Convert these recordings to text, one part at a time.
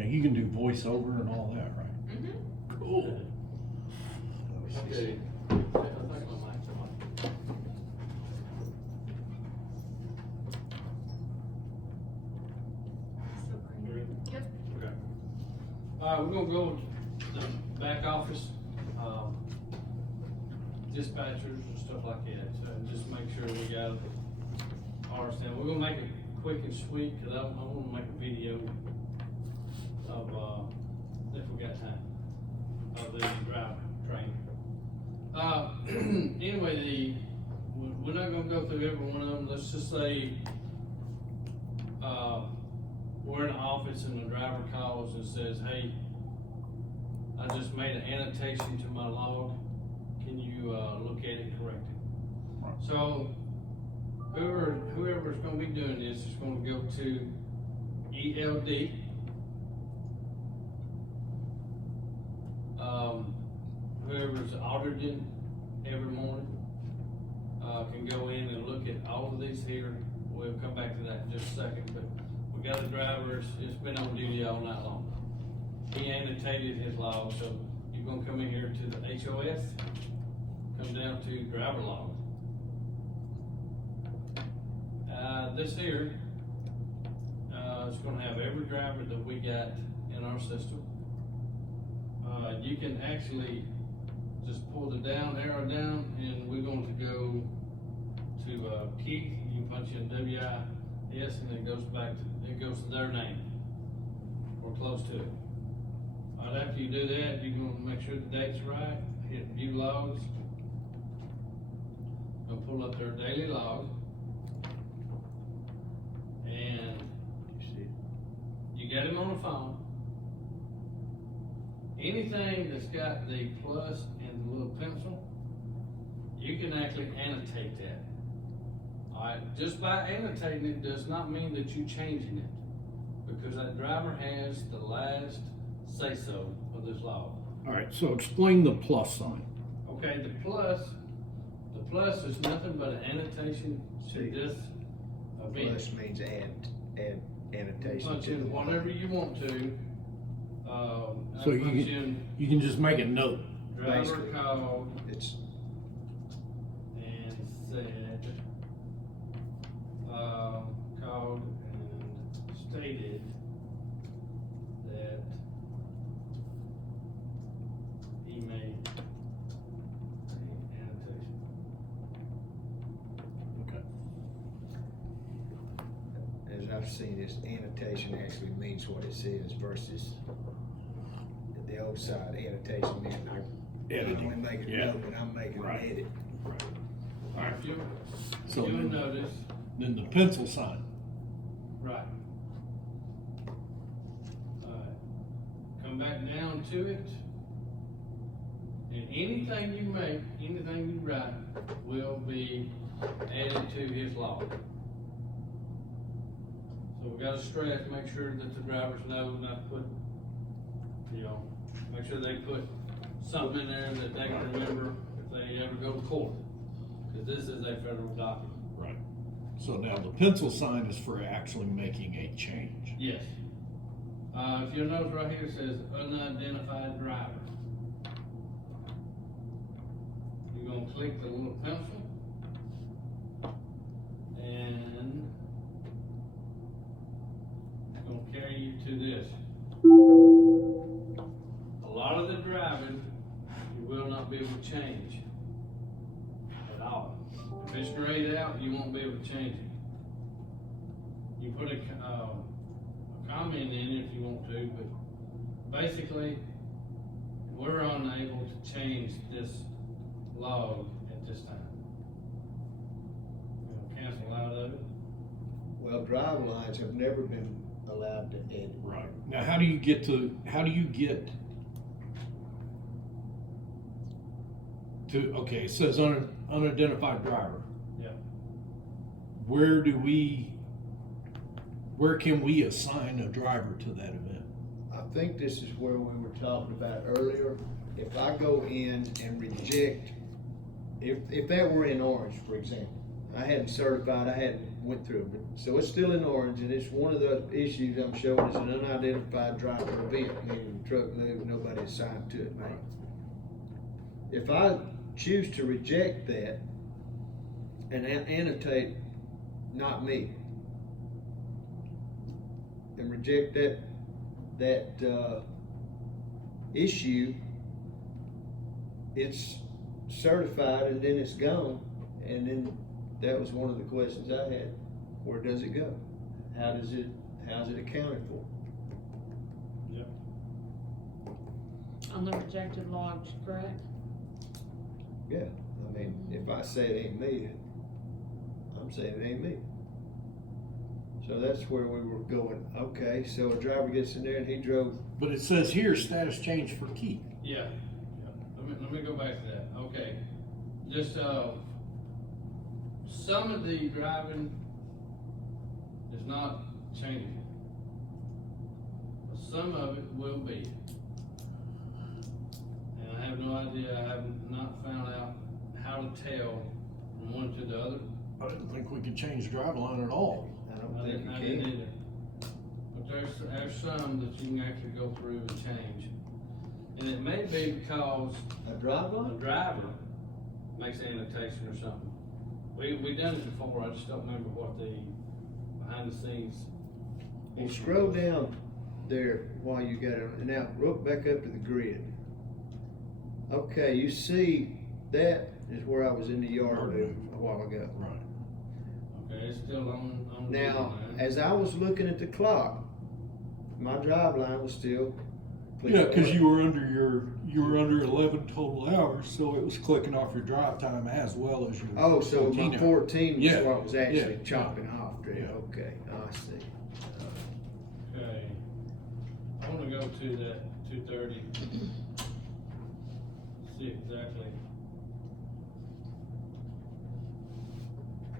Now you can do voiceover and all that, right? Mm-hmm. Cool. Okay. I think my mic's on. Yep. Okay. We're gonna go to the back office, dispatchers and stuff like that, so just make sure we got ours down. We're gonna make it quick and sweet, cause I wanna make a video of, if we got time, of the drive training. Anyway, we're not gonna go through every one of them. Let's just say, we're in the office and the driver calls and says, hey, I just made an annotation to my log. Can you, look at it and correct it? Right. So, whoever's gonna be doing this is gonna go to ELD. Whoever's auditing every morning, can go in and look at all of these here. We'll come back to that in just a second, but we got a driver, it's been on duty all night long. He annotated his log, so you're gonna come in here to the HOS, come down to driver log. This here, is gonna have every driver that we got in our system. You can actually just pull the down arrow down, and we're going to go to Keith. You can punch in WIS, and it goes back to, it goes to their name or close to it. Right after you do that, you're going to make sure the date's right. Hit view logs. Gonna pull up their daily log, and you got him on the phone. Anything that's got the plus and the little pencil, you can actually annotate that. Alright, just by annotating it does not mean that you're changing it, because that driver has the last say-so of this log. All right, so explain the plus sign. Okay, the plus is nothing but an annotation to this event. Plus means add annotation Punch to the in whatever you want to. So punch in you can just make a note. driver basically. called It's and said, called and stated that he made an annotation. Okay. as I've seen, this annotation actually means what it says versus the old side annotation meant I Editing. only make a Yeah. note, but I'm making Right. an edit. Right. All right, So you'll then, notice, then the pencil sign. right. Alright, come back down to it. And anything you make, anything you write will be added to his log. So we gotta stress, make sure that the drivers know not to put, make sure they put something in there that they can remember if they ever go to court. Cause this is a federal document. Right. So now the pencil sign is for actually making a change. Yes. If you'll notice right here, it says unidentified driver. You're gonna click the little pencil, and it's gonna carry you to this. A lot of the driving, you will not be able to change at all. If it's grayed out, you won't be able to change it. You put a comment in if you want to, but basically, we're unable to change this log at this time. We'll cancel out of it. Well, drive lines have never been allowed to edit. Right. Now, how do you get to, okay, it says unidentified driver. Yeah. Where can we assign a driver to that event? I think this is where we were talking about earlier. If I go in and reject, if that were in orange, for example, I hadn't certified, I hadn't went through it, but, so it's still in orange, and it's one of the issues I'm showing is an unidentified driver event, meaning the truck moved, nobody assigned to it, man. If I choose to reject that and annotate not me, and reject that issue, it's certified and then it's gone, and then that was one of the questions I had. Where does it go? How's it accounted for? Yep. On the rejected logs, correct? Yeah, I mean, if I say it ain't me, I'm saying it ain't me. So that's where we were going. Okay, so a driver gets in there and he drove. But it says here, status change for Keith. Yeah. Let me go back to that. Okay. Just, some of the driving is not changing. But some of it will be. And I have no idea, I have not found out how to tell from one to the other. I didn't think we could change drive line at all. I don't think I you didn't can. either. But there's some that you can actually go through and change. And it may be because A drive the line? driver makes an annotation or something. We done it before, I just don't remember what the behind the scenes. Well, scroll down there while you got it. Now, look back up to the grid. Okay, you see that is where I was in the yard move a while ago. Right. Okay, it's still on the Now, line. as I was looking at the clock, my drive line was still. Yeah, cause you were under 11 total hours, so it was clicking off your drive time as well as your. Oh, so 14 my hours. 14 was Yeah, what was actually yeah, chopping off there. yeah. Okay, I see. Okay, I wanna go to that 230. See exactly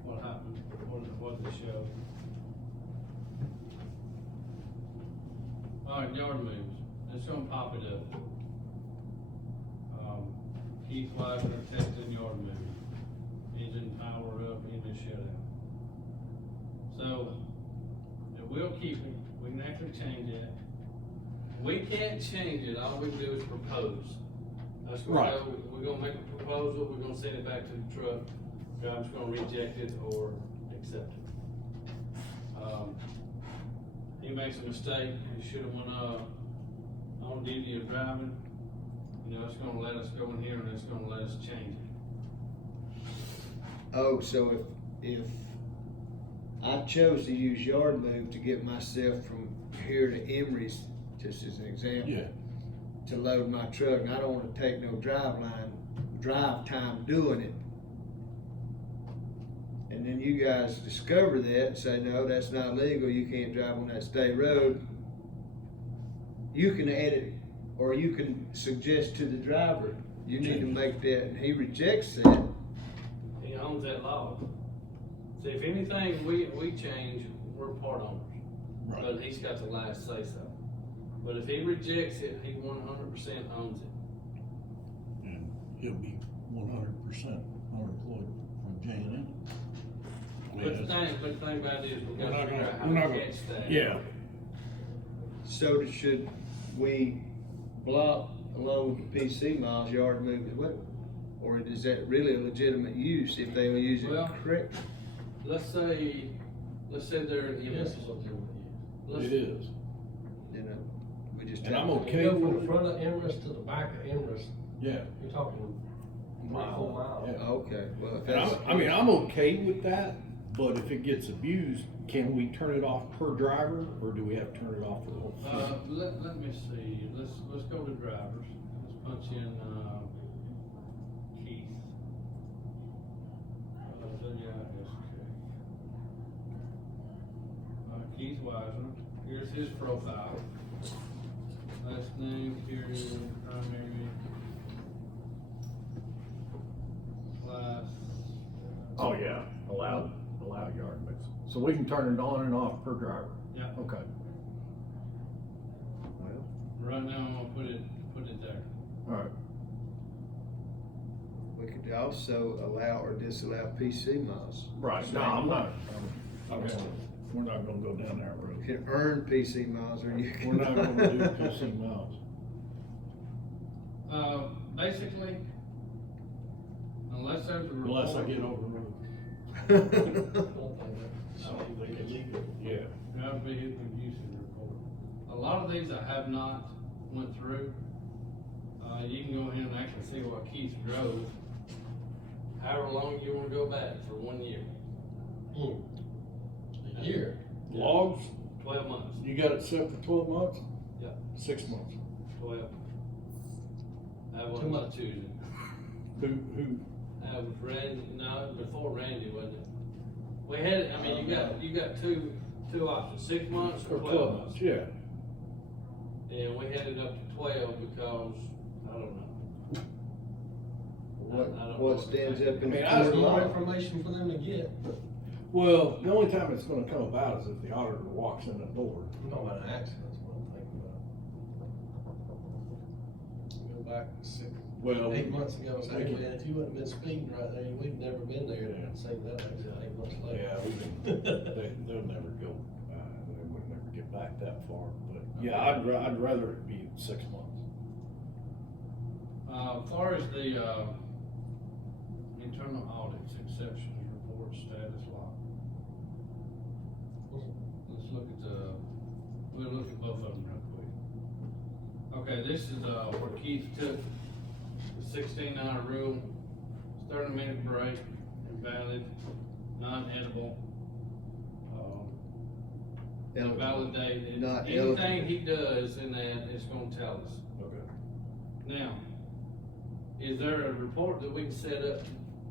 what happened, what it showed. Alright, yard moves, it's gonna pop it up. Keith Wiseman testing yard move, engine power up, engine shut out. So, it will keep it, we can actually change that. We can't change it, all we do is propose. That's gonna Right. go, we're gonna make a proposal, we're gonna send it back to the truck, driver's gonna reject it or accept it. He makes a mistake, he should've went, on duty of driving, you know, it's gonna let us go in here and it's gonna let us change it. Oh, so if I chose to use yard move to get myself from here to Emery's, just as an example. Yeah, To load my truck, and I don't wanna take no drive time doing it. And then you guys discover that and say, no, that's not legal, you can't drive on that state road. You can edit, or you can suggest to the driver, you need to make that, and he rejects that. He owns that log. So if anything we change, we're part owners. right. But he's got the last say so. But if he rejects it, he 100% owns it. And he'll be 100% unemployed from J&E. But the thing about it is we're We're gonna not figure out gonna, how we're not to gonna, catch that. yeah, So should we block along with the PC miles yard move as well? Or is that really a legitimate use if they will use it Well, correctly? Let's say they're in the Yes. it is. You know, we just. And have I'm to- okay You go from with the front of Emirates to the back of Emirates, Yeah. you're talking 3-4 miles. Yeah. Okay, well, if And that's. I'm okay with that, but if it gets abused, can we turn it off per driver, or do we have to turn it off for the whole fleet? Let me see, let's go to drivers, let's punch in, Keith. Keith Wiseman, here's his profile. Last name, period, primary. Class. Oh, yeah, allow yard moves. So we can turn it on and off per driver? Yeah, Okay. Well, right now I'm gonna put it there. All right. we could also allow or disallow PC miles. Right, no, I'm not, Okay, we're not gonna go down that You road. can earn PC miles or you We're can. not gonna do PC miles. Basically, unless there's a report. Unless I get overruled. I don't think that's, I don't think it's legal. Yeah. Driver vehicle usage report. A lot of these I have not went through. You can go in and actually see what Keith drove. However long you wanna go back for 1 year, a year. Logs, 12 months, you got it set for 12 months? Yeah. 6 months. 12. That Too wasn't my much. choosing. Who, That was Randy, no, before Randy, wasn't it? We had, I mean, you got two options, 6 months or 12 months. Yeah. And we had it up to 12 because, I don't know. What, I don't what know. stands up in the I mean, There's court more law? information for them to get. Well, the only time it's gonna come about is if the auditor walks in the door. I'm talking about an accident, that's what I'm thinking about. Go back Well, 8 months ago, and say, we hey, can- man, if you wouldn't have been speeding right there, we'd never been there Yeah. and seen that accident 8 months later. Yeah, they'll never go, they would never get back that far, but yeah, I'd rather it be 6 months. As far as the, internal audits, exceptions, report, status log. Let's look at we'll look at both of them real quick. Okay, this is, where Keith took the 16-hour rule, 30-minute break, invalid, non-edible, invalidated. Not Anything eligible. he does in that, it's gonna tell us. Okay. Now, is there a report that we can set up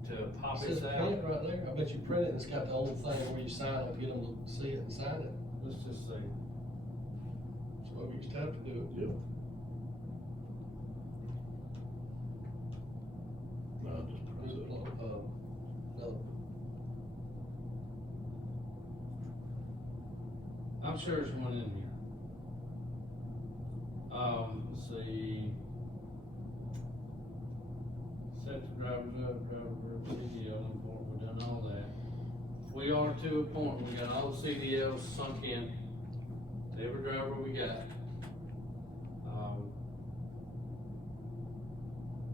to pop It says this print out? it right there, I bet you print it, and it's got the old thing where you sign it, get them to see it and sign it, Let's just say, that's what we used to have to do. Yeah. No, just press it. No, I'm sure there's one in here. Let's see. Set the drivers up, CDL, we've done all that. We are to a point, we got all the CDLs sunk in, to every driver we got.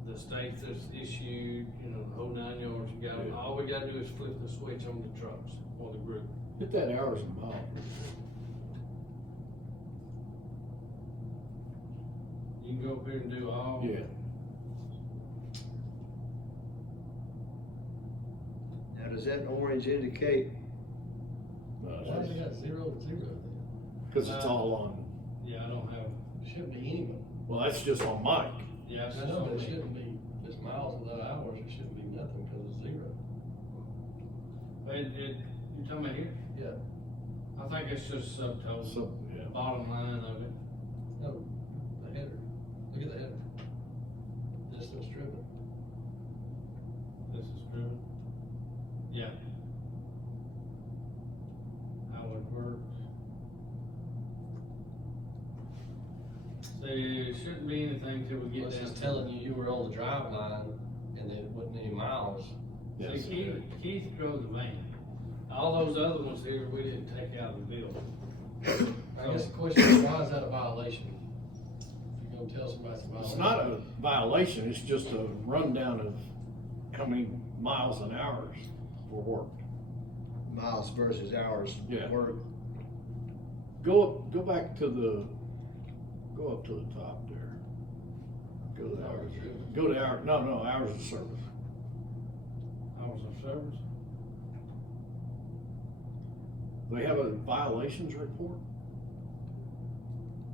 The states that's issued, you know, the whole 9 yards, you got, Yeah. all we gotta do is flip the switch on the trucks or the group. Hit that hours and miles. You can go up here and do all. Yeah. Now, does that orange indicate, No, why does it got 0 and 0 then? cause it's all on, Yeah, I don't have, It shouldn't be anyone. well, that's just on Mike. yeah, it's I just know, on but it me. shouldn't be, if it's miles without hours, it shouldn't be nothing, cause it's 0. You talking about here? Yeah. I think it's just subtotal, So, yeah. the bottom line of it. No, the header, look at the header. Distance driven. This is driven. Yeah. How it works. See, it shouldn't be anything till we get Well, it's down. just to- telling you were on the drive line, and there wasn't any miles. Yes. See, Keith drove the van. All those other ones here, we didn't take out of the bill. I guess the question is, why is that a violation? If you're gonna tell somebody it's a violation. It's not a violation, it's just a rundown of how many miles and hours were worked. miles versus hours Yeah. worked? Go back to go up to the top there. Go to hours, go to hours of service. Hours of service? They have a violations report?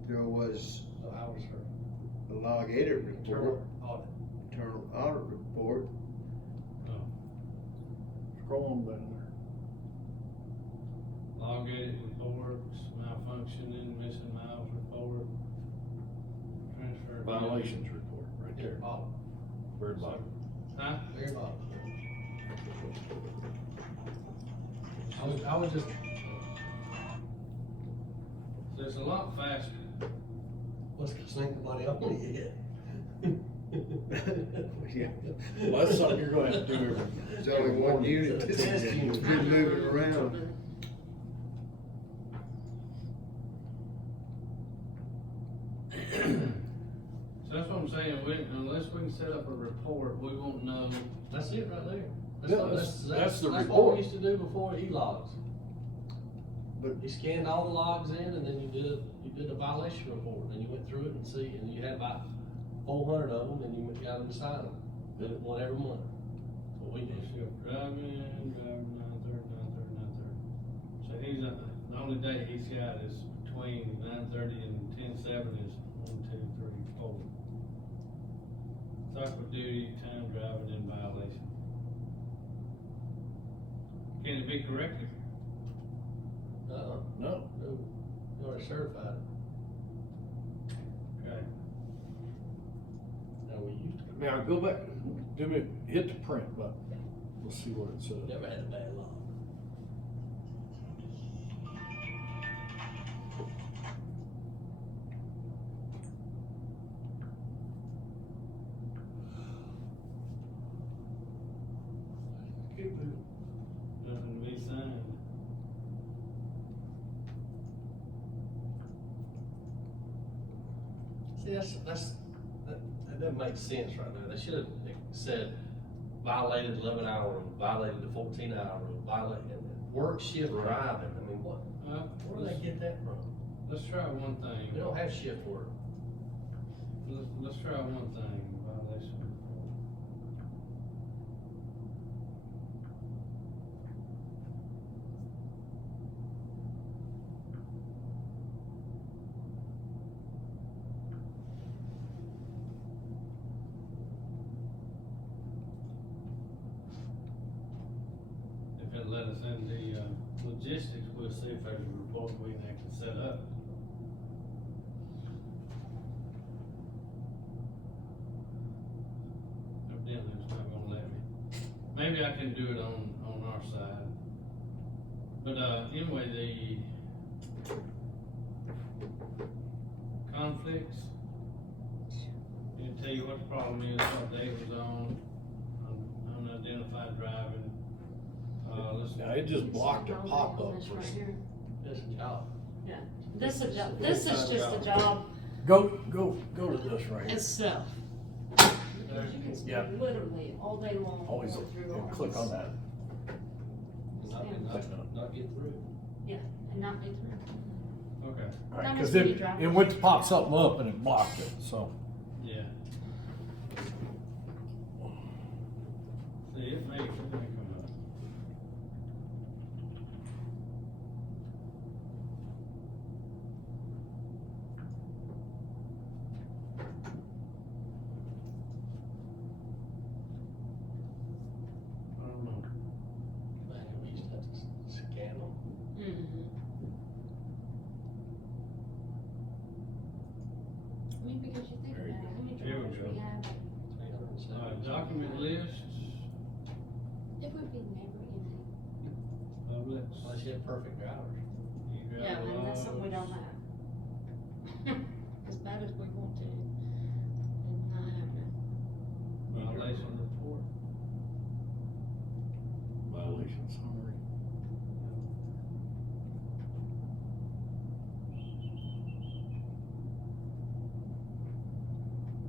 There was The hours are a log edit report, internal audit. internal audit report. No. Scroll on down Log edit reports, malfunctioning, missing miles report. Transfer. there. Violations report, right Very there, bottom, very bottom. Huh? very bottom. I was just, So it's a lot faster. let's sink the money up on your head. Yeah. Well, that's something you're gonna have to do every. There's only one unit It's a that's test unit. been moving around. So that's what I'm saying, unless we can set up a report, we won't know. That's it right there. Yeah, that's the That's what report. we used to do before e-logs. But You scanned all the logs in and then you did a violation report, and you went through it and see, and you had about 400 of them, and you got them to sign them. Did it one every month. That's what we did. Driving, 9:30. So he's, the only day he's got is between 9:30 and 10:07 is 1, 2, 3, 4. Stop for duty, time driving in violation. Can it be corrected? No. No, you already certified it. Okay. Now, we used to, Now, go back, hit the print button. We'll see what it says. never had a bad log. Nothing to be signed. See, that doesn't make sense right now. They should have said violated 11-hour rule, violated the 14-hour rule, violated work shift driving. I mean, what? Where do they get that from? Let's try one We thing. don't have shift work. Let's try one thing, violation report. If it let us in the logistics, we'll see if there's a report we can actually set up. Evidently, it's not gonna let me. Maybe I can do it on our side. But, anyway, the conflicts, it'll tell you what the problem is, what day it was on, unidentified driving. Let's. Now, it just blocked a pop-up This for, right here. That's a job. Yeah, this is just a job go to this right here. itself. There. Because you can spend Yeah. literally all day long. Always going through all click this. on that. Not get through. Yeah, and not be through. Okay, Alright, That cause must be it driving. went to pop something up and it blocked it, so. yeah. See, it may come up. I don't know. Man, we used to have to scan them. Mm-hmm. I mean, because you think There about you it, how many Here we drivers go. we have, 370. Document lists, it would be never ending. publics. Unless you have perfect drivers. Yeah, and that's something we don't have. As bad as we want to, it's not happening. Violation report. Violation summary.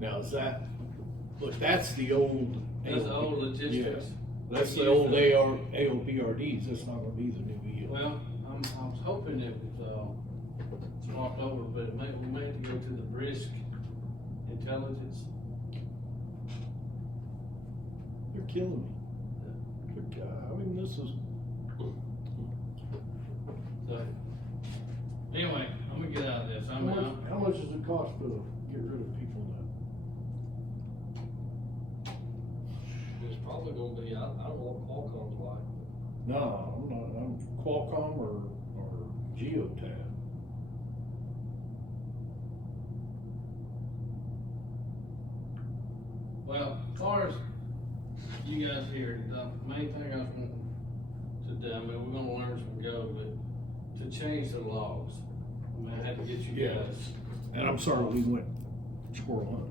Now, is that, look, that's the old. That's the old logistics. Yes. That's the old AOPRDs, that's not gonna be the new EO. Well, I was hoping it was, swapped over, but we may have to go to the brisk intelligence. They're killing me. Good God, I mean, this is, So, anyway, I'm gonna get out of this. how much does it cost to get rid of people It's probably gonna be, I don't know what Qualcomm's like. that? No, I'm not, I'm Qualcomm or Geotab. Well, as far as you guys here, the main thing I was wanting to do, I mean, we're gonna learn as we go, but to change the logs, I mean, I had to get you Yeah. guys, And I'm sorry we went squirrel hunting.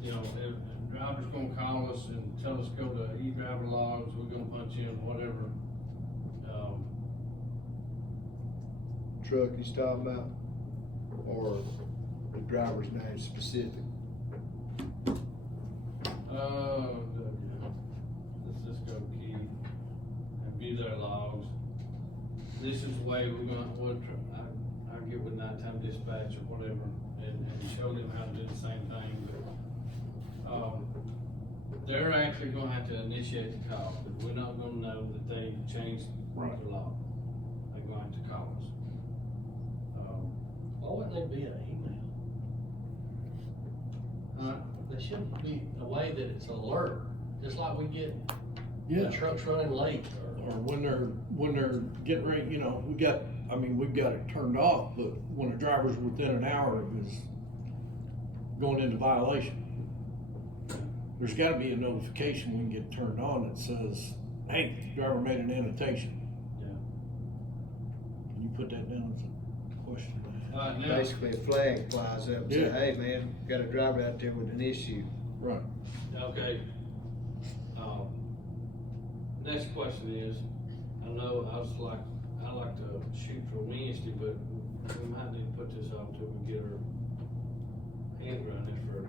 you know, if a driver's gonna call us and tell us go to e-driver logs, we're gonna punch in whatever. truck he's talking about, or the driver's name specific. Let's just go key and view their logs. This is the way we're gonna, I'll get with nighttime dispatch or whatever and show them how to do the same thing, but, they're actually gonna have to initiate the call, but we're not gonna know that they changed Right. the log. They're going to have to call us. Why wouldn't there be an email? There should be a way that it's alert, just like we get the trucks running late Or when they're getting ready, you know, we've got it turned off, but when a driver's within an hour of his going into violation, there's gotta be a notification when you get turned on that says, hey, driver made an annotation. Yeah. Can you put that down as a question? Now, Basically, a flag flies up and say, Yeah. hey, man, got a driver out there with an issue. Right. okay. Next question is, I know I like to shoot for Wednesday, but we might need to put this off till we get our hand running for.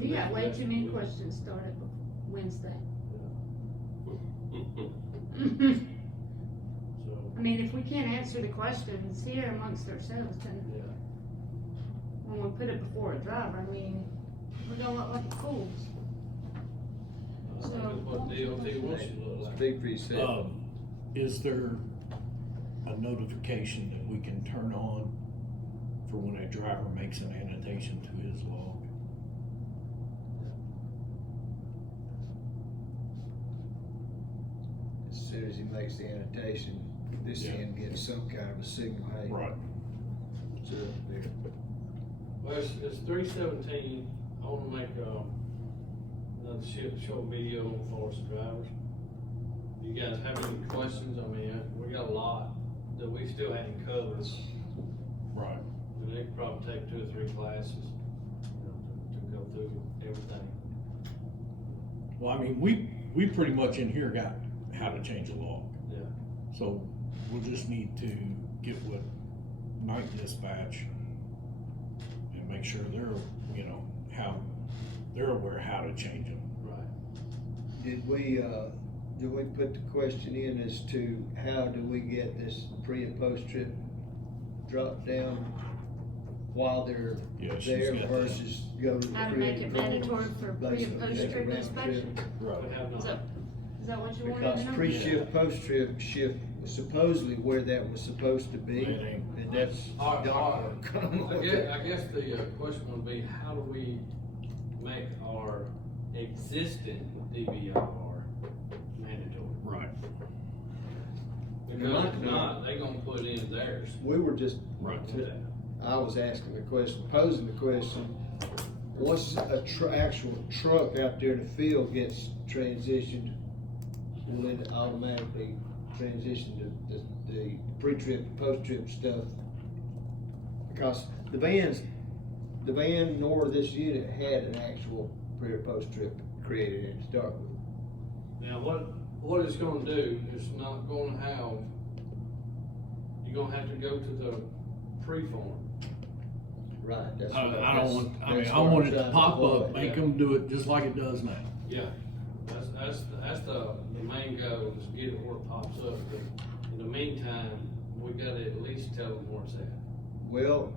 You got way too many questions started Wednesday. So, I mean, if we can't answer the questions here amongst ourselves, then yeah. when we put it before a driver, I mean, we're gonna look like fools. That's what DOT wants you to look like. Speak for yourself. Is there a notification that we can turn on for when a driver makes an annotation to his log? As soon as he makes the annotation, this Yeah. end gets some kind of a signal, hey. Right. It's up there. Well, it's 3:17, I wanna make, another short video on forest drivers. You guys have any questions? I mean, we got a lot that we still hadn't covered, Right. and they could probably take 2 or 3 classes, you know, to go through everything. Well, I mean, we pretty much in here got how to change a log. Yeah. So we'll just need to get with night dispatch and make sure they're, you know, they're aware how to change them. Right. Did we put the question in as to how do we get this pre and post trip drop down while they're Yeah, she's there got that. versus go to the How to pre make and it post, mandatory for pre and basically post take a trip round inspection? trip? We have Is not. that what you wanted Because to know? pre-shift, post-trip shift was supposedly where that was supposed to be, It ain't. and that's. All right. I I guess the question would be, how do we make our existing DVR mandatory? Right. Because if not, they gonna put in theirs. We were just, Right. I was asking the question, posing the question, once a actual truck out there in the field gets transitioned, will it automatically transition to the pre-trip, post-trip stuff? Because the van nor this unit had an actual pre or post-trip created in to start with. Now, what it's gonna do is not gonna have, you're gonna have to go to the pre-form. Right, that's. I don't want, I mean, that's I what want I'm it to trying pop avoid. up, make them do it just like it does now. Yeah, that's the main goal, is get it where it pops up, but in the meantime, we gotta at least tell them where it's at. Well,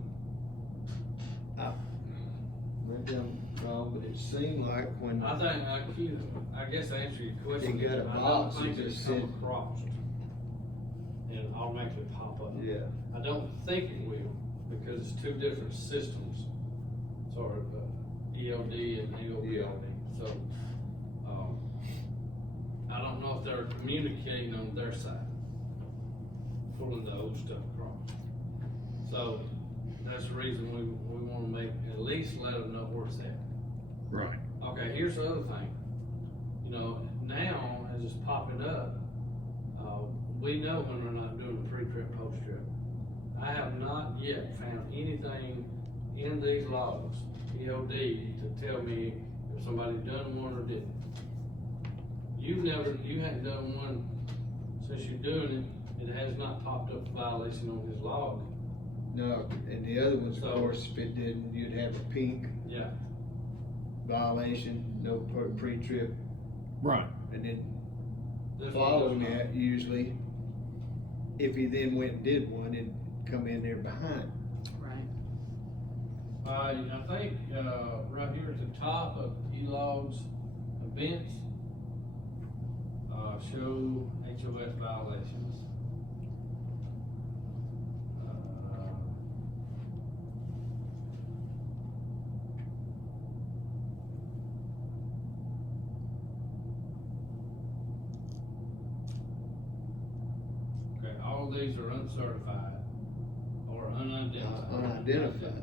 maybe I'm wrong, but it seemed like when, I think, I guess to answer your question, You got a I don't box, think you it's just come said- across and automatically pop up. yeah, I don't think it will, because it's 2 different systems, sort of, EOD and AOPLD, so, I don't know if they're communicating on their side, pulling the old stuff across. So, that's the reason we wanna make, at least let them know where it's at. Right. Okay, here's the other thing. You know, now, as it's popping up, we know when we're not doing the pre-trip, post-trip. I have not yet found anything in these logs, EOD, to tell me if somebody done one or didn't. You hadn't done one since you're doing it, it has not popped up a violation on his log. No, and the other ones, of So- course, if it didn't, you'd have a pink Yeah, violation, no pre-trip, Right. and then this one following does not. that, usually, if he then went and did one, it'd come in there behind. Right. I think, right here at the top of E-logs events, show HOS violations. Okay, all of these are uncertified or unidentified. Unidentified.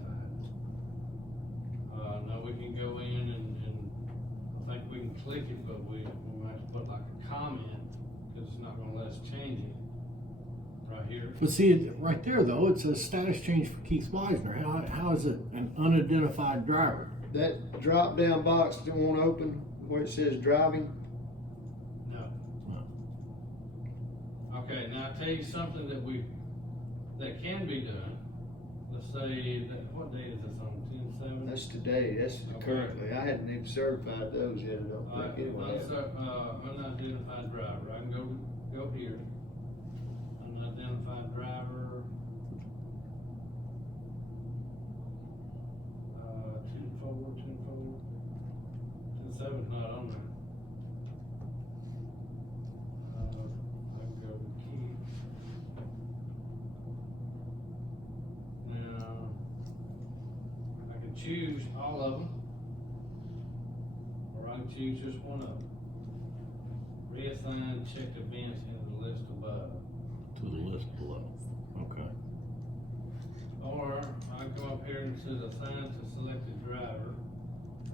No, we can go in and I think we can click it, but we have to put like a comment, cause it's not gonna let us change it. Right here. But see, right there though, it says status change for Keith Meisner. How is it an unidentified driver? That drop-down box that won't open where it says driving, No. Okay, now I'll tell you something that can be done. Let's say, what day is this on, 10/7? that's today, that's Okay. currently, I hadn't even certified those yet, I don't think anyway. Unidentified driver, I can go here. Unidentified driver. 10/4, 10/4. 10/7's not on there. I can go to key. Now, I can choose all of them, or I can choose just one of them. Reassign checked events in the list above. To the list below. Okay. Or I can go up here and say assign to selected driver,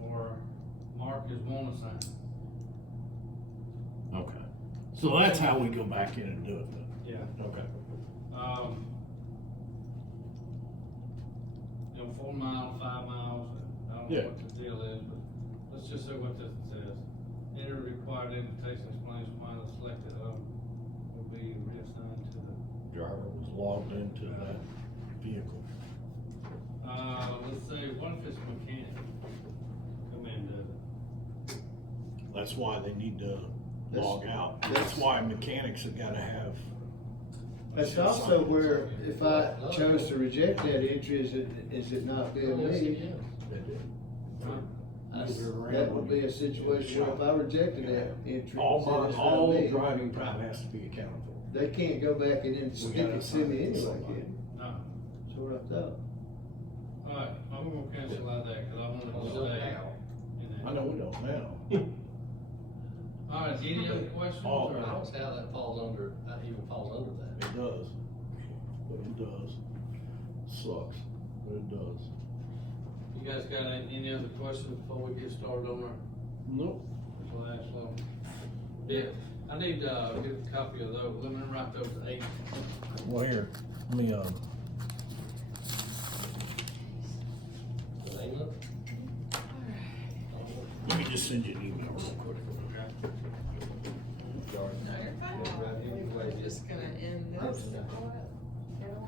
or mark as one assigned. Okay. So that's how we go back in and do it then. Yeah. Okay. 4 miles, 5 miles, I don't Yeah. know what the deal is, but let's just say what this says. Enter required invitation explains why the selected will be reassigned to the, Driver was logged into that vehicle. let's say, what if it's mechanic? Come in, does it? That's why they need to log out. That's that's- why mechanics have gotta have. That's also where, if I chose to reject that entry, is it not being me? They do. That would be a situation where if I rejected that entry, All said it's not all me, driving time has to be accounted for. they can't go back and then stick gotta it to me assign anyway, somebody. kid. No. That's what I thought. Alright, I'm gonna cancel out that, cause I want it to stay in I there. know we don't now. Alright, any other questions? Oh, or- I don't see how that falls under, that even falls under that. It does. But it does. Sucks, but it does. You guys got any other questions before we get started on our Nope. last one? Yeah, I need to get a copy of those, let me write those 8. Well, here, let me, The name of it? let me just send you an email real quick. Sorry. No, you're fine. Right, anyway, We're just gonna end this.